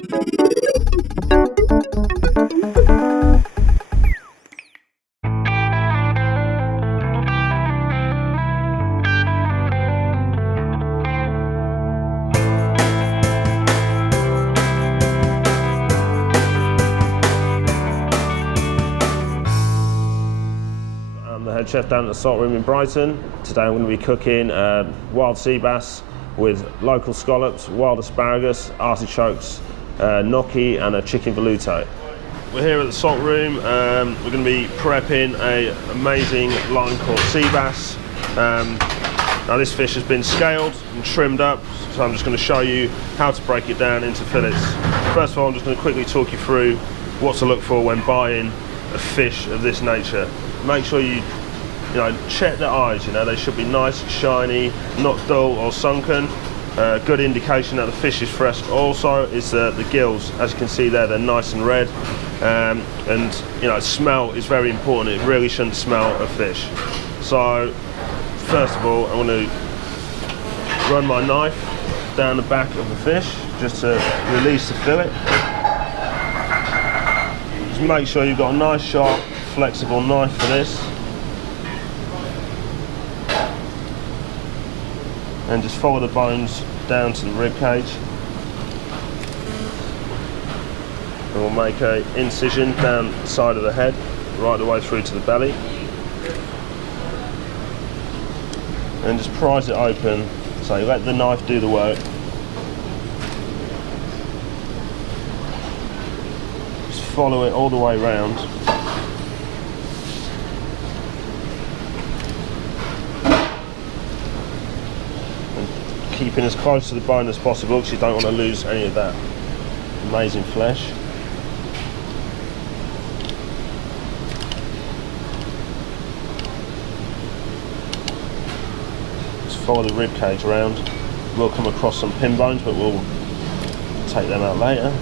Head chef down at the salt room in Brighton. Today I'm going to be cooking wild sea bass with local scallops, wild asparagus, artichokes, gnocchi and a chicken velouté. We're here at the salt room. We're going to be prepping an amazing line called sea bass. Now this fish has been scaled and trimmed up, so I'm just going to show you how to break it down into fillets. First of all, I'm just going to quickly talk you through what to look for when buying a fish of this nature. Make sure you check the eyes, they should be nice, shiny, not dull or sunken. Good indication that the fish is fresh also is the gills. As you can see there, they're nice and red. And smell is very important. It really shouldn't smell of fish. So first of all, I'm going to run my knife down the back of the fish just to release the fillet. Just make sure you've got a nice, sharp, flexible knife for this. And just follow the bones down to the rib cage. And we'll make an incision down the side of the head, right the way through to the belly. And just prise it open, so let the knife do the work. Just follow it all the way round. Keeping as close to the bone as possible because you don't want to lose any of that amazing flesh. Just follow the rib cage around. We'll come across some pin bones, but we'll take them out later.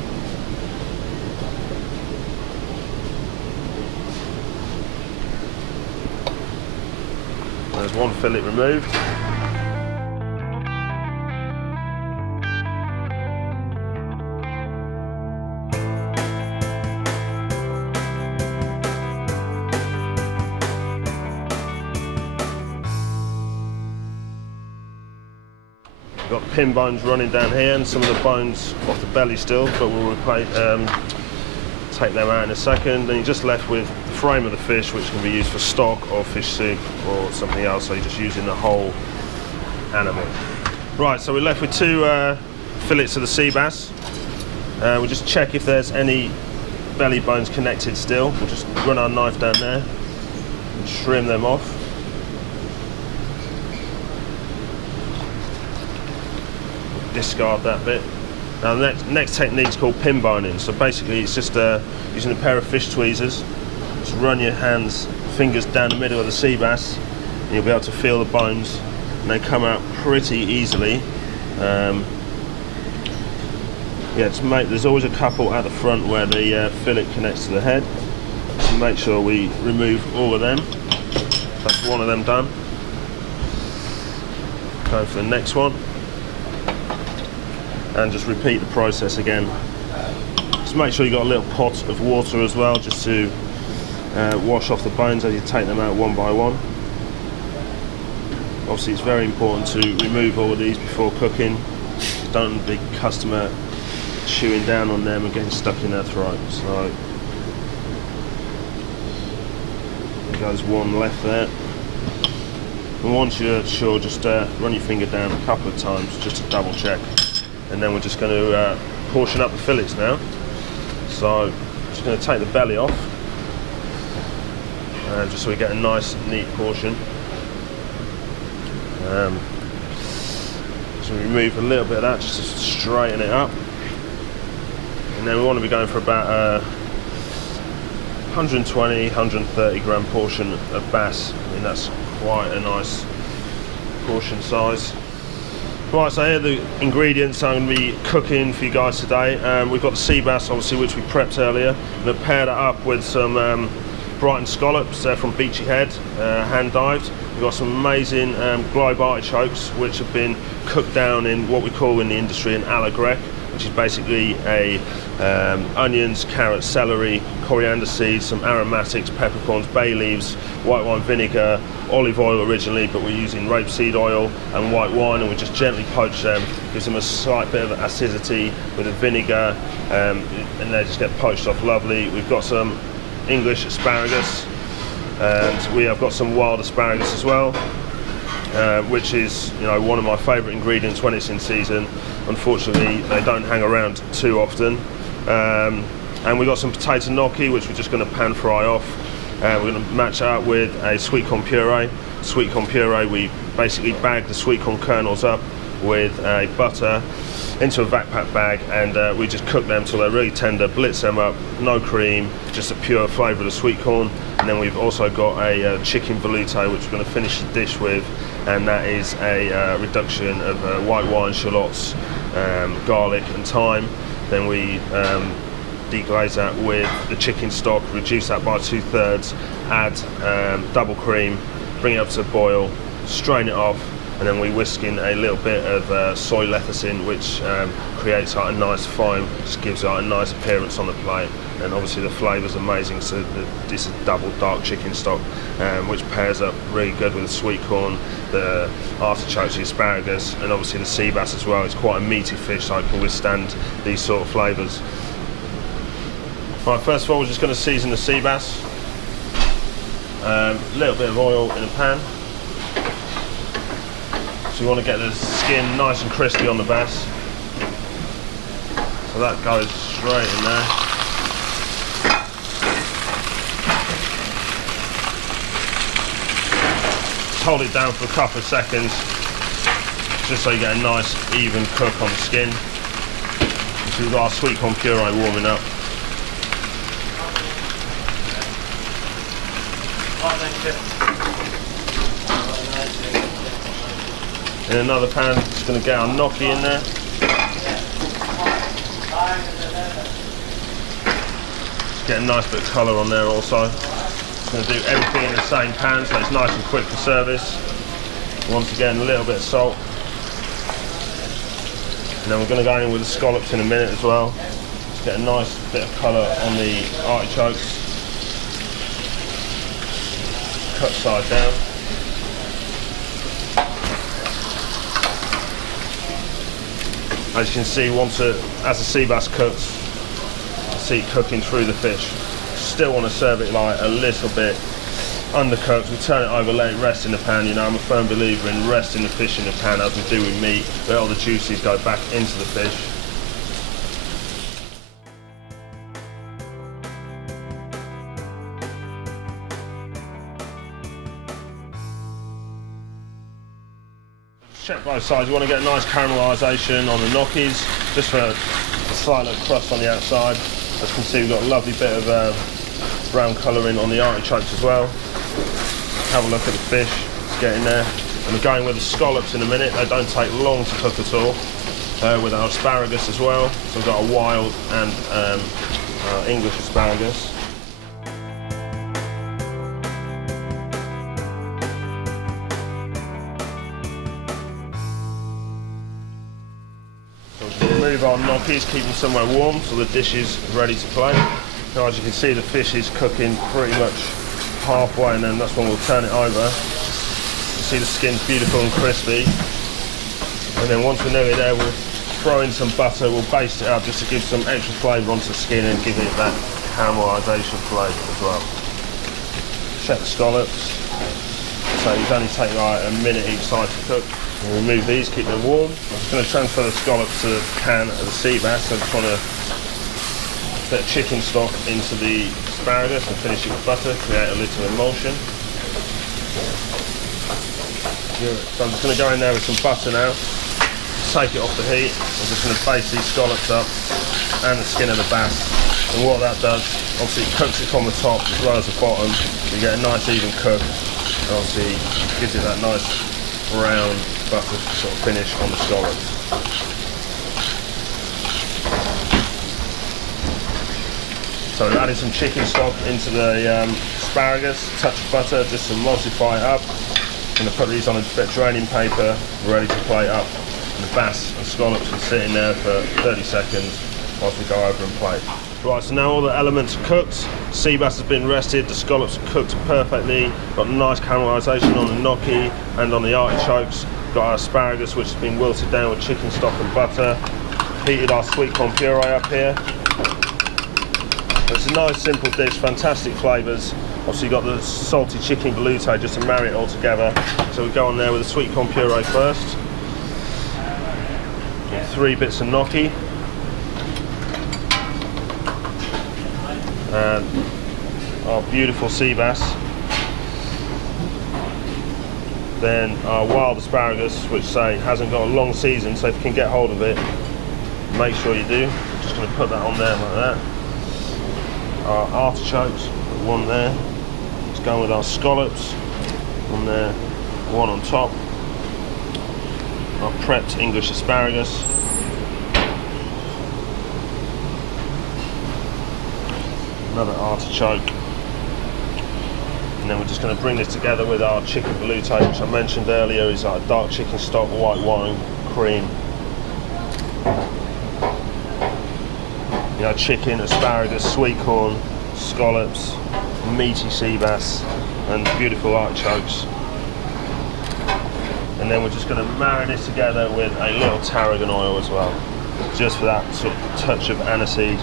There's one fillet removed. We've got pin bones running down here and some of the bones off the belly still, but we'll take them out in a second. Then you're just left with the frame of the fish, which can be used for stock or fish soup or something else, so you're just using the whole animal. Right, so we're left with two fillets of the sea bass. We'll just check if there's any belly bones connected still. We'll just run our knife down there and trim them off. Discard that bit. Now the next technique is called pin boning. So basically it's just using a pair of fish tweezers. Just run your fingers down the middle of the sea bass and you'll be able to feel the bones, and they come out pretty easily. There's always a couple at the front where the fillet connects to the head, so make sure we remove all of them. That's one of them done. Go for the next one. And just repeat the process again. Just make sure you've got a little pot of water as well, just to wash off the bones as you take them out one by one. Obviously it's very important to remove all of these before cooking. Don't want the customer chewing down on them and getting stuck in their throat. So there's one left there. And once you're sure, just run your finger down a couple of times just to double check. And then we're just going to portion up the fillets now. So just going to take the belly off, just so we get a nice neat portion. So we remove a little bit of that just to straighten it up. And then we want to be going for about 120, 130 gram portion of bass. I mean, that's quite a nice portion size. Right, so here are the ingredients I'm going to be cooking for you guys today. We've got the sea bass, obviously, which we prepped earlier. I'm going to pair that up with some Brighton scallops from Beachy Head, hand dived. We've got some amazing globe artichokes, which have been cooked down in what we call in the industry an a la grecque. which is basically onions, carrots, celery, coriander seeds, some aromatics, peppercorns, bay leaves, white wine vinegar, olive oil originally, but we're using rapeseed oil and white wine, and we just gently poach them, gives them a slight bit of acidity with the vinegar, and they just get poached off lovely. We've got some English asparagus, and we have got some wild asparagus as well, which is, you know, one of my favourite ingredients when it's in season. Unfortunately, they don't hang around too often. And we've got some potato gnocchi, which we're just going to pan fry off. We're going to match that with a sweet corn puree. Sweet corn puree, we basically bag the sweet corn kernels up with butter into a vac pack bag, and we just cook them till they're really tender, blitz them up, no cream, just a pure flavour of the sweet corn. And then we've also got a chicken velouté, which we're going to finish the dish with, and that is a reduction of white wine, shallots, garlic and thyme. Then we deglaze that with the chicken stock, reduce that by 2/3, add double cream, bring it up to a boil, strain it off, and then we whisk in a little bit of soy lecithin, which creates like a nice fine, just gives like a nice appearance on the plate. And obviously the flavour's amazing, so this is double dark chicken stock, which pairs up really good with the sweet corn, the artichokes, the asparagus, and obviously the sea bass as well. It's quite a meaty fish, so it can withstand these sort of flavours. Right, first of all, we're just going to season the sea bass. A little bit of oil in a pan. So you want to get the skin nice and crispy on the bass. So that goes straight in there. Just hold it down for a couple of seconds, just so you get a nice even cook on the skin. So we've got our sweet corn puree warming up. In another pan, just going to get our gnocchi in there. Just get a nice bit of colour on there also. Just going to do everything in the same pan so it's nice and quick for service. Once again, a little bit of salt. And then we're going to go in with the scallops in a minute as well. Just get a nice bit of colour on the artichokes. Cut side down. As you can see, as the sea bass cooks, you see it cooking through the fish. Still want to serve it like a little bit undercooked. We turn it over, let it rest in the pan. You know, I'm a firm believer in resting the fish in the pan as we do with meat, where all the juices go back into the fish. Check both sides. You want to get a nice caramelisation on the gnocchis, just for a slight little crust on the outside. As you can see, we've got a lovely bit of brown colouring on the artichokes as well. Have a look at the fish, it's getting there. And we're going with the scallops in a minute. They don't take long to cook at all. With our asparagus as well. So we've got a wild and English asparagus. Remove our gnocchis, keep them somewhere warm so the dish is ready to plate. Now, as you can see, the fish is cooking pretty much halfway, and then that's when we'll turn it over. You see the skin's beautiful and crispy. And then once we're nearly there, we'll throw in some butter, we'll baste it up just to give some extra flavour onto the skin and give it that caramelisation flavour as well. Check the scallops. So these only take like a minute each side to cook. We'll remove these, keep them warm. I'm just going to transfer the scallops to the pan of the sea bass. So I just want to put chicken stock into the asparagus and finish it with butter, create a little emulsion. So I'm just going to go in there with some butter now, take it off the heat. I'm just going to baste these scallops up and the skin of the bass. And what that does, obviously it cooks it from the top as well as the bottom. You get a nice even cook, and obviously gives it that nice brown butter sort of finish on the scallops. So we're adding some chicken stock into the asparagus, touch of butter just to emulsify it up. I'm going to put these on a Mediterranean paper, ready to plate up. And the bass and scallops are sitting there for 30 seconds whilst we go over and plate. Right, so now all the elements are cooked. Sea bass has been rested, the scallops are cooked perfectly. Got nice caramelisation on the gnocchi and on the artichokes. Got our asparagus, which has been wilted down with chicken stock and butter. Heated our sweet corn puree up here. It's a nice simple dish, fantastic flavours. Obviously you've got the salty chicken velouté just to marry it all together. So we go on there with the sweet corn puree first. And 3 bits of gnocchi. And our beautiful sea bass. Then our wild asparagus, which hasn't got a long season, so if you can get hold of it, make sure you do. I'm just going to put that on there like that. Our artichokes, one there. Let's go with our scallops, one there, one on top. Our prepped English asparagus. Another artichoke. And then we're just going to bring this together with our chicken velouté, which I mentioned earlier is our dark chicken stock, white wine, cream. You know, chicken, asparagus, sweet corn, scallops, meaty sea bass, and beautiful artichokes. And then we're just going to marry this together with a little tarragon oil as well, just for that sort of touch of aniseed.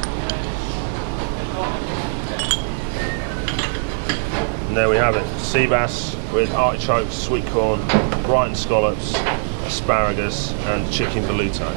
And there we have it, sea bass with artichokes, sweet corn, Brighton scallops, asparagus and chicken velouté.